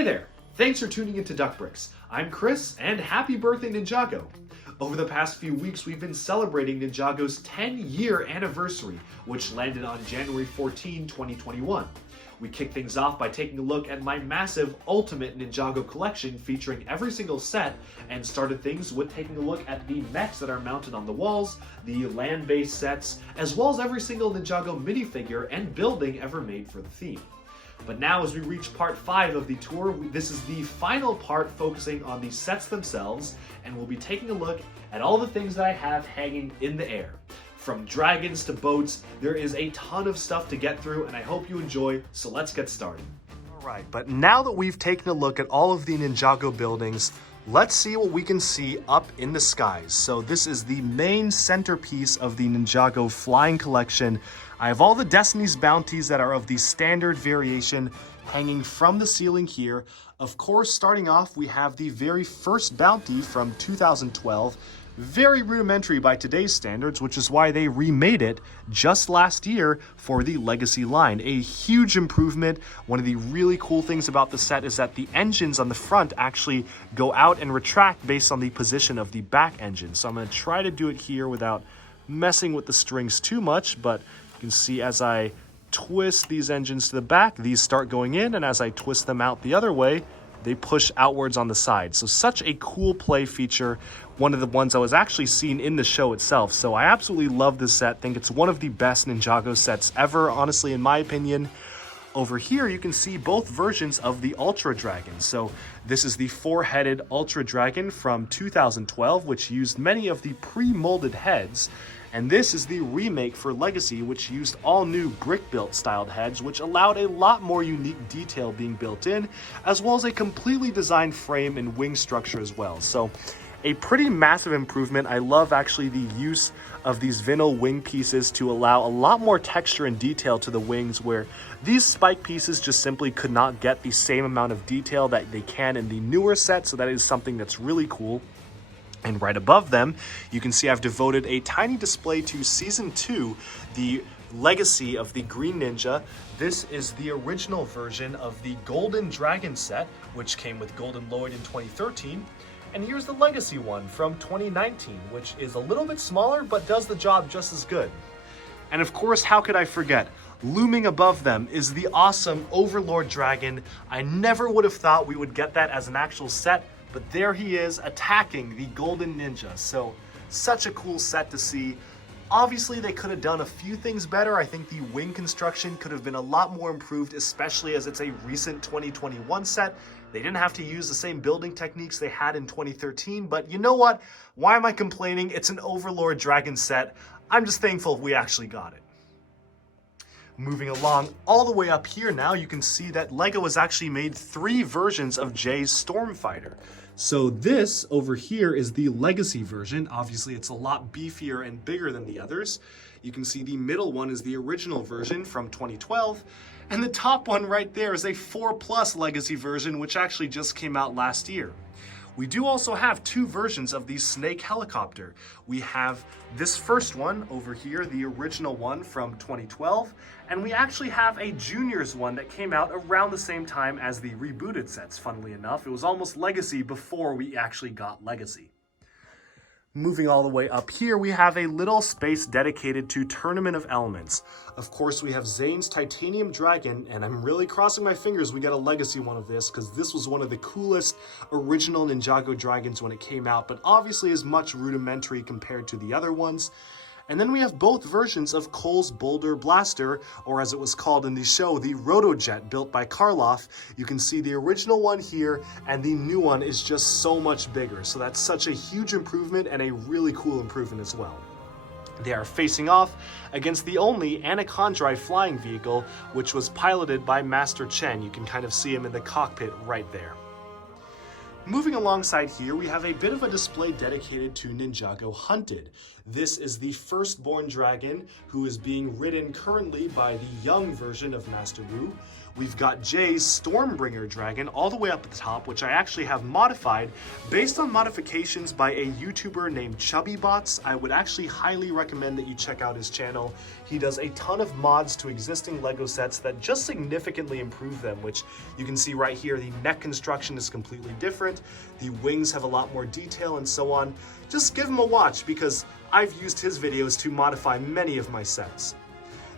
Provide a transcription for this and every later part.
Hey there! Thanks for tuning into Duckbricks. I'm Chris, and happy birthday Ninjago! Over the past few weeks, we've been celebrating Ninjago's 10-year anniversary, which landed on January 14, 2021. We kicked things off by taking a look at my massive Ultimate Ninjago collection featuring every single set, and started things with taking a look at the mechs that are mounted on the walls, the land-based sets, as well as every single Ninjago minifigure and building ever made for the theme. But now as we reach part 5 of the tour, this is the final part focusing on the sets themselves, and we'll be taking a look at all the things that I have hanging in the air. From dragons to boats, there is a ton of stuff to get through, and I hope you enjoy, so let's get started. Alright, but now that we've taken a look at all of the Ninjago buildings, let's see what we can see up in the skies. So this is the main centerpiece of the Ninjago flying collection. I have all the Destiny's bounties that are of the standard variation hanging from the ceiling here. Of course, starting off, we have the very first bounty from 2012. Very rudimentary by today's standards, which is why they remade it just last year for the Legacy line. A huge improvement. One of the really cool things about the set is that the engines on the front actually go out and retract based on the position of the back engine. So I'm going to try to do it here without messing with the strings too much, but you can see as I twist these engines to the back, these start going in, and as I twist them out the other way, they push outwards on the side. So such a cool play feature. One of the ones I was actually seen in the show itself. So I absolutely love this set. Think it's one of the best Ninjago sets ever, honestly, in my opinion. Over here, you can see both versions of the Ultra Dragon. So this is the 4-headed Ultra Dragon from 2012, which used many of the pre-molded heads. And this is the remake for Legacy, which used all new brick-built styled heads, which allowed a lot more unique detail being built in, as well as a completely designed frame and wing structure as well. So a pretty massive improvement. I love actually the use of these vinyl wing pieces to allow a lot more texture and detail to the wings, where these spike pieces just simply could not get the same amount of detail that they can in the newer set. So that is something that's really cool. And right above them, you can see I've devoted a tiny display to Season 2, the Legacy of the Green Ninja. This is the original version of the Golden Dragon set, which came with Golden Lloyd in 2013. And here's the Legacy one from 2019, which is a little bit smaller, but does the job just as good. And of course, how could I forget? Looming above them is the awesome Overlord Dragon. I never would have thought we would get that as an actual set, but there he is attacking the Golden Ninja. So such a cool set to see. Obviously, they could have done a few things better. I think the wing construction could have been a lot more improved, especially as it's a recent 2021 set. They didn't have to use the same building techniques they had in 2013, but you know what? Why am I complaining? It's an Overlord Dragon set. I'm just thankful we actually got it. Moving along all the way up here now, you can see that LEGO has actually made 3 versions of Jay's Stormfighter. So this over here is the Legacy version. Obviously, it's a lot beefier and bigger than the others. You can see the middle one is the original version from 2012. And the top one right there is a 4+ Legacy version, which actually just came out last year. We do also have 2 versions of the Snake helicopter. We have this first one over here, the original one from 2012, and we actually have a Juniors one that came out around the same time as the rebooted sets, funnily enough. It was almost Legacy before we actually got Legacy. Moving all the way up here, we have a little space dedicated to Tournament of Elements. Of course, we have Zane's Titanium Dragon, and I'm really crossing my fingers we get a Legacy one of this, because this was one of the coolest original Ninjago dragons when it came out, but obviously is much rudimentary compared to the other ones. And then we have both versions of Cole's Boulder Blaster, or as it was called in the show, the Rotojet built by Karloff. You can see the original one here, and the new one is just so much bigger. So that's such a huge improvement, and a really cool improvement as well. They are facing off against the only Anachondri flying vehicle, which was piloted by Master Chen. You can kind of see him in the cockpit right there. Moving alongside here, we have a bit of a display dedicated to Ninjago Hunted. This is the firstborn dragon who is being ridden currently by the young version of Master Wu. we've got Jay's Stormbringer Dragon all the way up at the top, which I actually have modified based on modifications by a YouTuber named ChubbyBots. I would actually highly recommend that you check out his channel. He does a ton of mods to existing LEGO sets that just significantly improve them, which you can see right here. The neck construction is completely different. The wings have a lot more detail and so on. Just give him a watch because I've used his videos to modify many of my sets.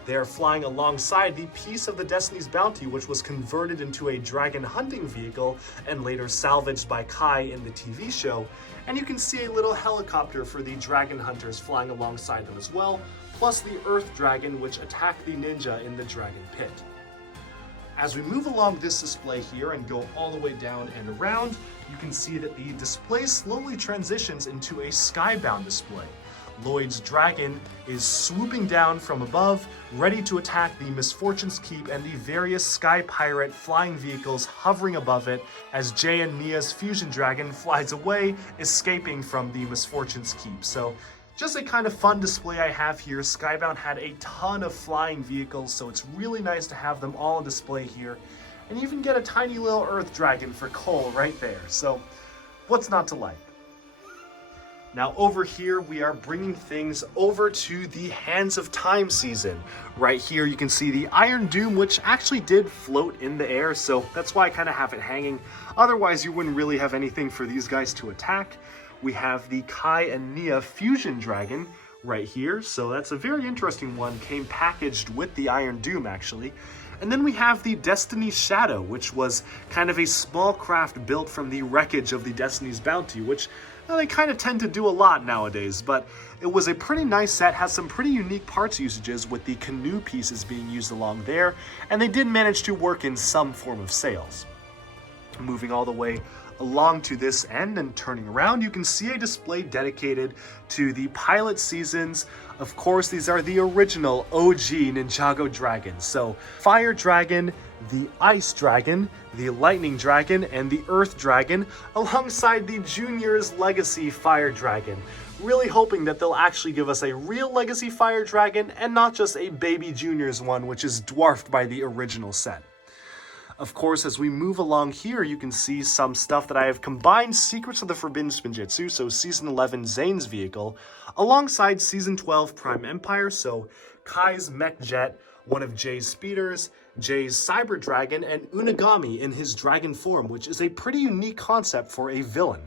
They are flying alongside the piece of the Destiny's Bounty, which was converted into a dragon hunting vehicle and later salvaged by Kai in the TV show. And you can see a little helicopter for the dragon hunters flying alongside them as well, plus the Earth Dragon, which attacked the ninja in the dragon pit. As we move along this display here and go all the way down and around, you can see that the display slowly transitions into a skybound display. Lloyd's dragon is swooping down from above, ready to attack the Misfortune's Keep and the various Sky Pirate flying vehicles hovering above it as Jay and Nia's Fusion Dragon flies away, escaping from the Misfortune's Keep. So just a kind of fun display I have here. Skybound had a ton of flying vehicles, so it's really nice to have them all on display here. And you even get a tiny little Earth Dragon for Cole right there. So what's not to like? Now over here, we are bringing things over to the Hands of Time season. Right here, you can see the Iron Doom, which actually did float in the air, so that's why I kind of have it hanging. Otherwise, you wouldn't really have anything for these guys to attack. We have the Kai and Nia Fusion Dragon right here, so that's a very interesting one. Came packaged with the Iron Doom, actually. And then we have the Destiny's Shadow, which was kind of a small craft built from the wreckage of the Destiny's Bounty, which they kind of tend to do a lot nowadays, but it was a pretty nice set, has some pretty unique parts usages with the canoe pieces being used along there, and they did manage to work in some form of sails. Moving all the way along to this end and turning around, you can see a display dedicated to the pilot seasons. Of course, these are the original OG Ninjago dragons. So Fire Dragon, the Ice Dragon, the Lightning Dragon, and the Earth Dragon, alongside the Junior's Legacy Fire Dragon. Really hoping that they'll actually give us a real Legacy Fire Dragon and not just a baby Junior's one, which is dwarfed by the original set. Of course, as we move along here, you can see some stuff that I have combined Secrets of the Forbidden Spinjitzu, so Season 11 Zane's vehicle, alongside Season 12 Prime Empire, so Kai's Mech Jet, one of Jay's speeders, Jay's Cyber Dragon, and Unagami in his dragon form, which is a pretty unique concept for a villain.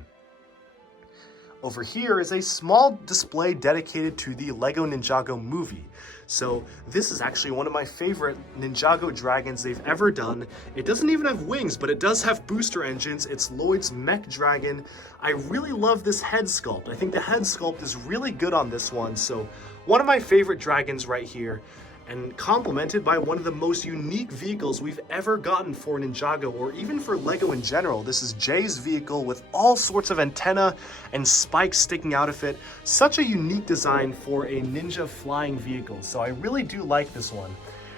Over here is a small display dedicated to the LEGO Ninjago movie. So this is actually one of my favorite Ninjago dragons they've ever done. It doesn't even have wings, but it does have booster engines. It's Lloyd's Mech Dragon. I really love this head sculpt. I think the head sculpt is really good on this one. So one of my favorite dragons right here, and complemented by one of the most unique vehicles we've ever gotten for Ninjago, or even for LEGO in general. This is Jay's vehicle with all sorts of antenna and spikes sticking out of it. Such a unique design for a ninja flying vehicle, so I really do like this one.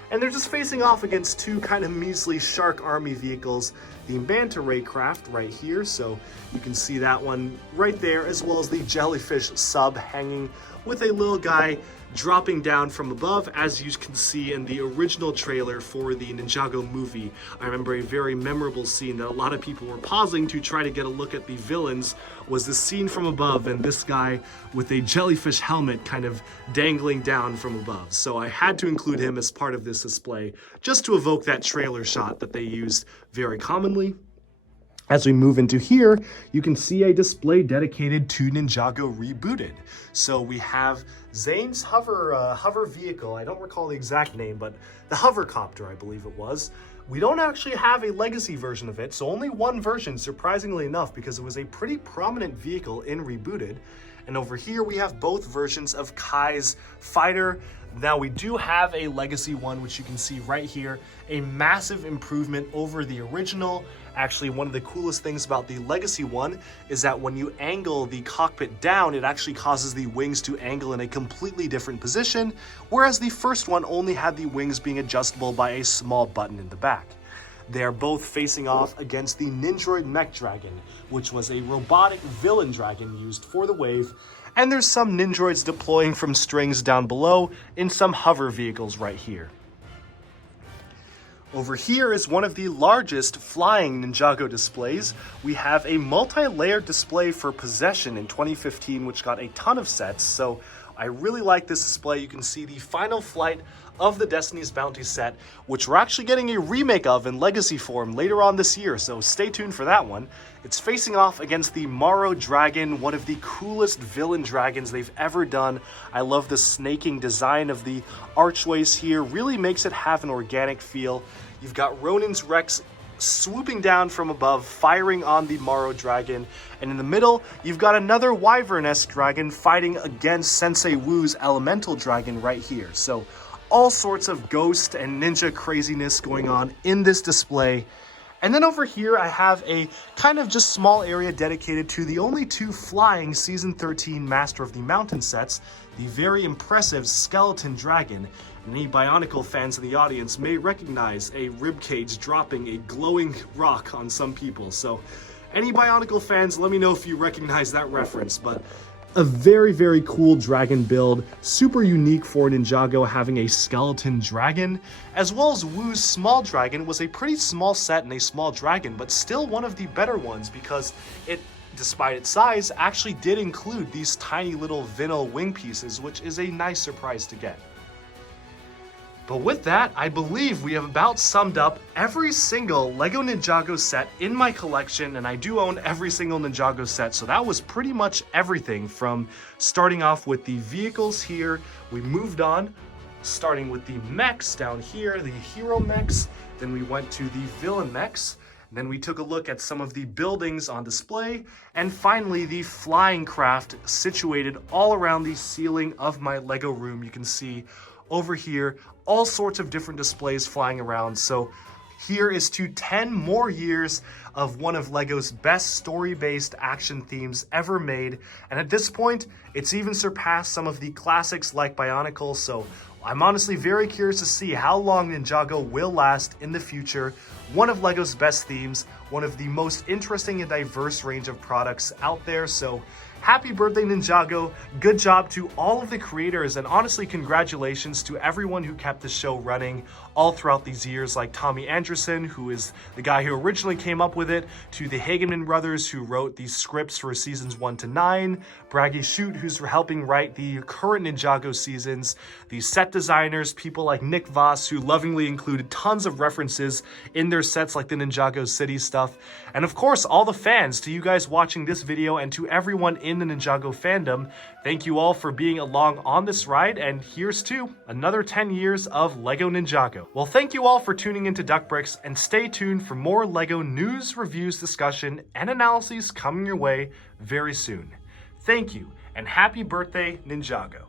And they're just facing off against two kind of measly Shark Army vehicles. The Manta Ray craft right here, so you can see that one right there, as well as the Jellyfish sub hanging with a little guy dropping down from above, as you can see in the original trailer for the Ninjago movie. I remember a very memorable scene that a lot of people were pausing to try to get a look at the villains, was the scene from above and this guy with a jellyfish helmet kind of dangling down from above. So I had to include him as part of this display, just to evoke that trailer shot that they used very commonly. As we move into here, you can see a display dedicated to Ninjago Rebooted. So we have Zane's hover vehicle. I don't recall the exact name, but the hovercopter, I believe it was. We don't actually have a legacy version of it, so only one version, surprisingly enough, because it was a pretty prominent vehicle in Rebooted. And over here we have both versions of Kai's fighter. Now we do have a legacy one, which you can see right here, a massive improvement over the original. Actually, one of the coolest things about the legacy one is that when you angle the cockpit down, it actually causes the wings to angle in a completely different position, whereas the first one only had the wings being adjustable by a small button in the back. They are both facing off against the Ninjroid Mech Dragon, which was a robotic villain dragon used for the wave, and there's some Ninjroids deploying from strings down below in some hover vehicles right here. Over here is one of the largest flying Ninjago displays. We have a multi-layered display for Possession in 2015, which got a ton of sets, so I really like this display. You can see the final flight of the Destiny's Bounty set, which we're actually getting a remake of in Legacy form later on this year, so stay tuned for that one. It's facing off against the Morrow Dragon, one of the coolest villain dragons they've ever done. I love the snaking design of the archways here, really makes it have an organic feel. You've got Ronin's Rex swooping down from above, firing on the Morrow Dragon, and in the middle, you've got another Wyvern-esque dragon fighting against Sensei Wu's Elemental Dragon right here. So all sorts of ghost and ninja craziness going on in this display. And then over here, I have a kind of just small area dedicated to the only two flying Season 13 Master of the Mountain sets, the very impressive Skeleton Dragon. And any Bionicle fans in the audience may recognize a ribcage dropping a glowing rock on some people. So any Bionicle fans, let me know if you recognize that reference. But a very, very cool dragon build, super unique for Ninjago having a skeleton dragon, as well as Wu's small dragon was a pretty small set and a small dragon, but still one of the better ones because it, despite its size, actually did include these tiny little vinyl wing pieces, which is a nice surprise to get. But with that, I believe we have about summed up every single LEGO Ninjago set in my collection, and I do own every single Ninjago set, so that was pretty much everything from starting off with the vehicles here. We moved on, starting with the mechs down here, the hero mechs, then we went to the villain mechs, then we took a look at some of the buildings on display, and finally the flying craft situated all around the ceiling of my LEGO room. You can see over here all sorts of different displays flying around. So here is to 10 more years of one of LEGO's best story-based action themes ever made. And at this point, it's even surpassed some of the classics like Bionicle. So I'm honestly very curious to see how long Ninjago will last in the future. One of LEGO's best themes, one of the most interesting and diverse range of products out there. So happy birthday, Ninjago. Good job to all of the creators, and honestly, congratulations to everyone who kept the show running all throughout these years, like Tommy Anderson, who is the guy who originally came up with it, to the Hageman brothers, who wrote these scripts for seasons 1 to 9, Braggy Shoot, who's helping write the current Ninjago seasons, the set designers, people like Nick Voss, who lovingly included tons of references in their sets like the Ninjago City stuff, and of course, all the fans, to you guys watching this video, and to everyone in the Ninjago fandom. Thank you all for being along on this ride, and here's to another 10 years of LEGO Ninjago. Well, thank you all for tuning into Duck Bricks, and stay tuned for more LEGO news, reviews, discussion, and analyses coming your way very soon. Thank you, and happy birthday, Ninjago.